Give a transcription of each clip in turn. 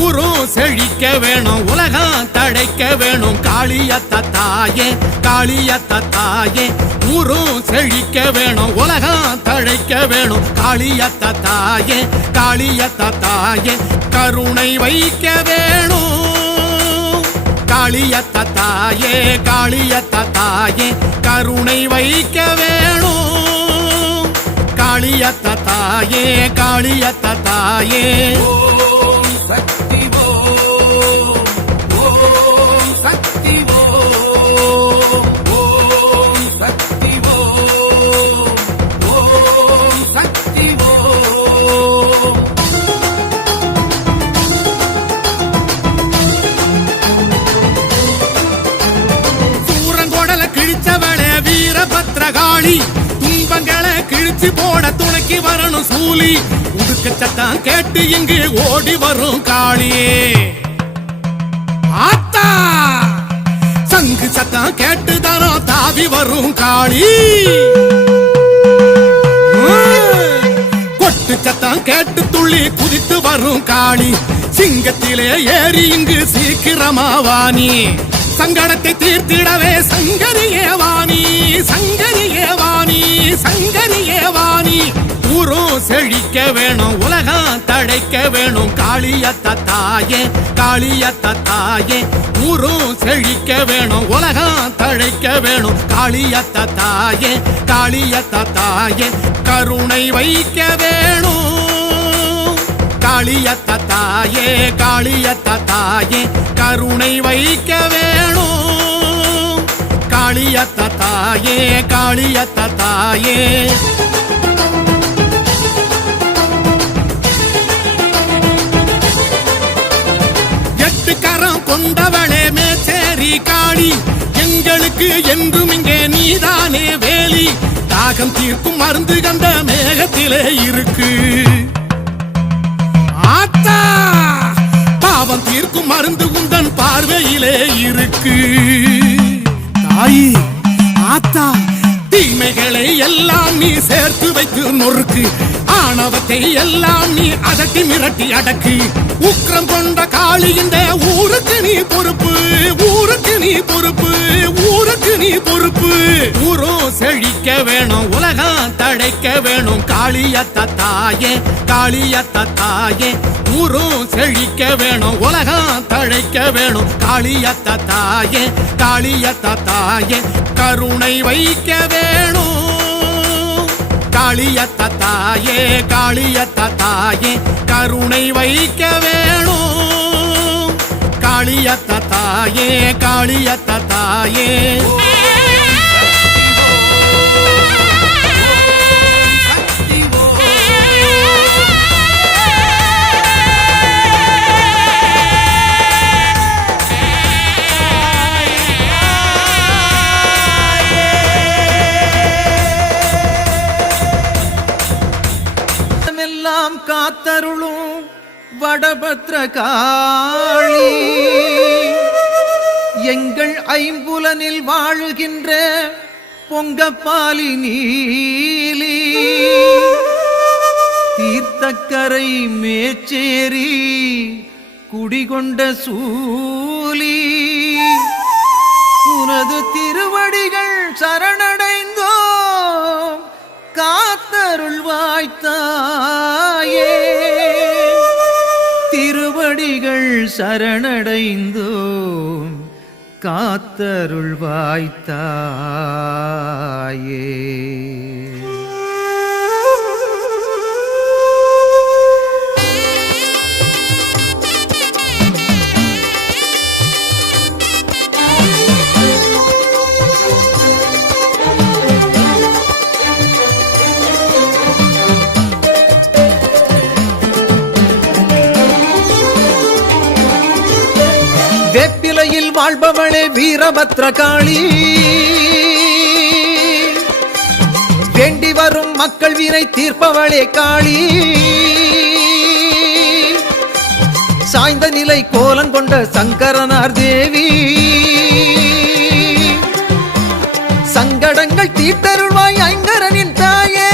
ஊரும் செழிக்க வேணும் உலகம் தடைக்க வேணும். காளியத்த தாயே காளியத்த தாயே ஊரும் செழிக்க வேணும் உலகம் தழைக்க வேணும். காளியத்த தாயே காளியத்த தாயே கருணை வைக்க வேணும். காளியத்த தாயே காளியத்த தாயே கருணை வைக்க வேணும். காளியத்த தாயே காளியத்த தாயே. வீரபத்ரகாளி துன்பங்களை கிழிச்சு போட துணைக்கு வரணும் சூலி. உடுக்க சத்தம் கேட்டு இங்கு ஓடி வரும் காளியே. ஆத்தா! சங்கு சத்தம் கேட்டு தரோ தாவி வரும் காளி. கொட்டு சத்தம் கேட்டு துள்ளி குதித்து வரும் காளி. சிங்கத்திலே ஏறி இங்கு சீக்கிரமாவானி சங்கடத்தை தீர்த்திடவே. சங்கரியே வாணி சங்கரியே வாணி சங்கரியே வாணி. ஊரும் செழிக்க வேணும் உலகம் தழைக்க வேணும். காளியத்த தாயே காளியத்த தாயே ஊரும் செழிக்க வேணும் உலகம் தழைக்க வேணும். காளியத்த தாயே காளியத்த தாயே கருணை வைக்க வேணும். காளியத்த தாயே காளியத்த தாயே கருணை வைக்க வேணும். காளியத்த தாயே காளியத்த தாயே. எட்டு கரம் கொண்டவளே மேச்சேரி காளி எங்களுக்கு என்றும் இங்கே நீதானே வேலி. தாகம் தீர்க்கும் மருந்து கந்த மேகத்திலே இருக்கு. ஆத்தா பாவம் தீர்க்கும் மருந்து உந்தன் பார்வையிலே இருக்கு. தாயி ஆத்தா தீமைகளை எல்லாம் நீ சேர்த்து வைத்து நொறுக்கு. ஆணவத்தை எல்லாம் நீ அதட்டி மிரட்டி அடக்கு. உக்ரம் கொண்ட காளி இந்த ஊருக்கு நீ பொறுப்பு. ஊருக்கு நீ பொறுப்பு. ஊருக்கு நீ பொறுப்பு. ஊரோ செழிக்க வேணும் உலகம் தழைக்க வேணும் காளியத்த தாயே காளியத்த தாயே. ஊரும் செழிக்க வேணும் உலகம் தழைக்க வேணும். காளியத்த தாயே காளியத்த தாயே. கருணை வைக்க வேணும். காளியத்த தாயே காளியத்த தாயே. கருணை வைக்க வேணும். காளியத்த தாயே காளியத்த தாயே. காத்தருளும் வடபத்ர காளி எங்கள் ஐம்புலனில் வாழுகின்ற பொங்கப்பாலி நீலி. தீர்த்தக்கரை மேச்சேரி குடிகொண்ட சூலி. உனது திருவடிகள் சரண திருவடிகள் சரணடைந்தோம். காத்தருள்வாய் வாழ்பவளே வீரபத்ர காளி வேண்டி வரும் மக்கள் வீரை தீர்ப்பவளே காளி. சாய்ந்த நிலை கோலங்கொண்ட சங்கரனார் தேவி. சங்கடங்கள் தீர்த்தருள்வாய் ஐங்கரனின் தாயே.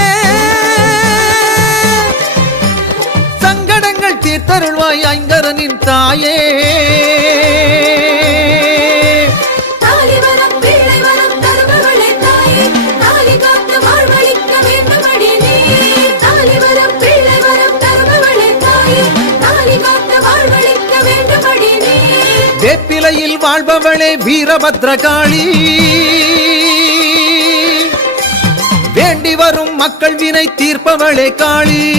சங்கடங்கள் தீர்த்தருள்வாய் ஐங்கரனின் தாயே. வேப்பிலையில் வாழ்பவளே வீரபத்ரகாளி. வேண்டி வரும் மக்கள் வினை தீர்ப்பவளே காளி.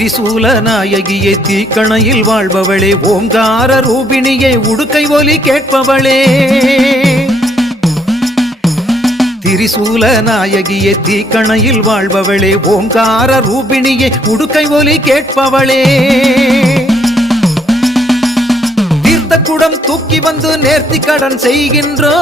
திரிசூல நாயகியே தீக்கணையில் வாழ்பவளே ஓங்கார ரூபிணியை உடுக்கை ஒலி கேட்பவளே. திரிசூல நாயகியே தீக்கணையில் வாழ்பவளே ஓங்கார ரூபிணியே உடுக்கை ஒலி கேட்பவளே. தீர்த்த குடம் தூக்கி வந்து நேர்த்தி கடன் செய்கின்றோ.